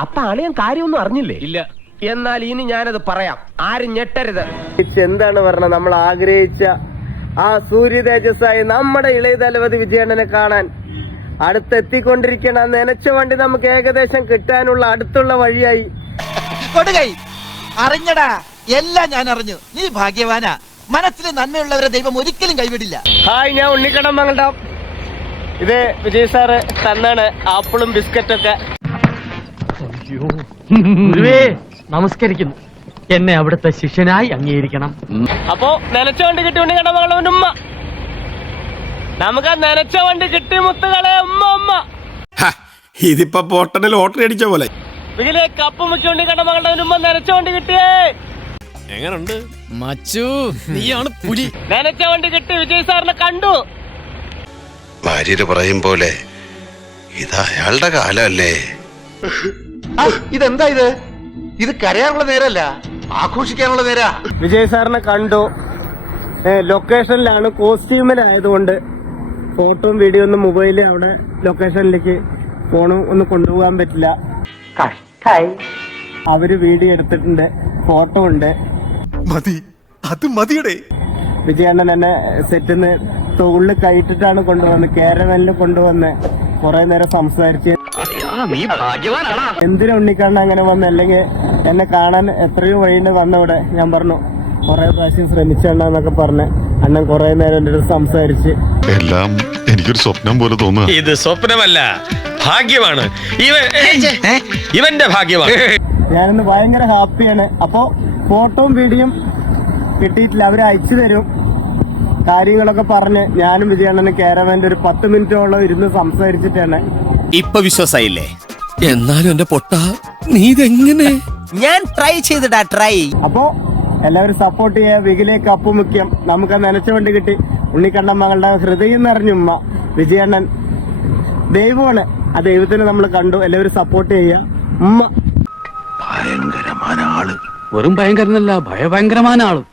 അപ്പൊ അളിയൻ കാര്യമൊന്നും അറിഞ്ഞില്ലേ? ഇല്ല. എന്നാൽ ഇനി ഞാനത് പറയാം, ആരും ഞെട്ടരുത്. എന്താണ് പറഞ്ഞത്? നമ്മൾ ആഗ്രഹിച്ച ആ സൂര്യ തേജസ്സായി നമ്മുടെ ഇളയ തലവതി വിജയണ്ണനെ കാണാൻ അടുത്തെത്തിക്കൊണ്ടിരിക്കുന്ന നനച്ച വണ്ടി നമുക്ക് ഏകദേശം കിട്ടാനുള്ള അടുത്തുള്ള വഴിയായി. കൊടുകൈ അറിഞ്ഞടാ, എല്ലാം ഞാൻ അറിഞ്ഞു. നീ ഭാഗ്യവാനാ. മനസ്സിൽ നന്മയുള്ളവരെ ദൈവം ഒരിക്കലും കൈവിടില്ല. ഹായ്, ഞാൻ ഉണ്ണിക്കടം മംഗളുടെ. ഇത് വിജയ് സാറ് തന്നാണ് ആപ്പിളും ബിസ്ക്കറ്റൊക്കെ. നമസ്കരിക്കുന്നു. എന്നെ അവിടുത്തെ ശിഷ്യനായി അംഗീകരിക്കണം. അപ്പോ നനച്ച വണ്ടി കിട്ടി ഉണ്ണിക്കടം മംഗളുടെ ഉമ്മ. നമുക്ക് ആ നനച്ച വണ്ടി കിട്ടി മുത്തുകളെ ഉമ്മ ഉമ്മ. ഇതിപ്പോ പോട്ടന് ലോട്ടറി അടിച്ച പോലെ. ഇതിലെ കപ്പ് മുക്കി ഉണ്ണിക്കടം മംഗളുടെ ഉമ്മ നനച്ച വണ്ടി കിട്ടിയേ. എങ്ങനുണ്ട് മച്ചു? നീയാണ് പുലി. നനച്ച വണ്ടി കിട്ടി, വിജയ് സാറിനെ കണ്ടു. ഭാര്യര് പറയും പോലെ ഇത് അയാളുടെ കാലല്ലേ. ഇതെന്താ ഇത്? ഇത് കരയാനുള്ള നേരല്ല, ആഘോഷിക്കാനുള്ള നേരാ. വിജയ് സാറിനെ കണ്ടു. ലൊക്കേഷനിലാണ്, കോസ്റ്റ്യൂമിലായതുകൊണ്ട് ഫോട്ടോയും വീഡിയോ ഒന്നും മൊബൈലിൽ അവിടെ ലൊക്കേഷനിലേക്ക് ഫോണും ഒന്നും കൊണ്ടുപോകാൻ പറ്റില്ല. അവര് വീഡിയോ എടുത്തിട്ടുണ്ട്, ഫോട്ടോ ഉണ്ട്. മതി, അത് മതിയടേ. വിജയണ്ണൻ എന്നെ സെറ്റിന്ന് തോളിൽ കയറ്റിട്ടാണ് കൊണ്ടുവന്ന്, കേരളയിൽ കൊണ്ടുവന്ന് കുറെ നേരം സംസാരിച്ച്. എന്തിനാ ഉണ്ണിക്കണ്ണ അങ്ങനെ വന്ന്? അല്ലെങ്കിൽ എന്നെ കാണാൻ എത്രയോ വഴിയുണ്ട് വന്നവിടെ. ഞാൻ പറഞ്ഞു കുറെ പ്രാവശ്യം ശ്രമിച്ചെണ്ണന്നൊക്കെ പറഞ്ഞ് അണ്ണൻ കുറെ നേരം എൻ്റെ അടുത്ത് സംസാരിച്ച്. എല്ലാം എനിക്കൊരു സ്വപ്നം പോലെ തോന്നുക. ഇത് സ്വപ്നമല്ല, ഭാഗ്യമാണ്. ഇവന്റെ ഭാഗ്യമാണ്. ഞാനിന്ന് ഭയങ്കര ഹാപ്പിയാണ്. അപ്പോ ഫോട്ടോയും വീഡിയോയും കിട്ടിയിട്ടില്ല, അവര് അയച്ചു തരും. കാര്യങ്ങളൊക്കെ പറഞ്ഞ് ഞാനും വിജയണ്ണന് കേരളന്റെ ഒരു 10 മിനിറ്റോളം ഇരുന്ന് സംസാരിച്ചിട്ടാണ്. ഇപ്പൊ വിശ്വാസായില്ലേ? എന്നാലും എന്റെ പൊട്ട, നീ ഇതെങ്ങനെ? ഞാൻ ട്രൈ ചെയ്തിടാ, ട്രൈ. അപ്പോ എല്ലാവരും സപ്പോർട്ട് ചെയ്യാ. വികിലേക്ക് അപ്പു മുഖ്യം. നമുക്ക് നനച്ച വണ്ടി കിട്ടി. ഉണ്ണിക്കണ്ണൻ മകളുടെ ഹൃദയം നിറഞ്ഞുമ്മ. വിജയണ്ണൻ ദൈവമാണ്, ആ ദൈവത്തിന് നമ്മൾ കണ്ടു. എല്ലാവരും സപ്പോർട്ട് ചെയ്യാ. ഉമ്മ ഭയങ്കരമായ ആള്. വെറും ഭയങ്കരനല്ല, ഭയഭയങ്കരമായ ആളും.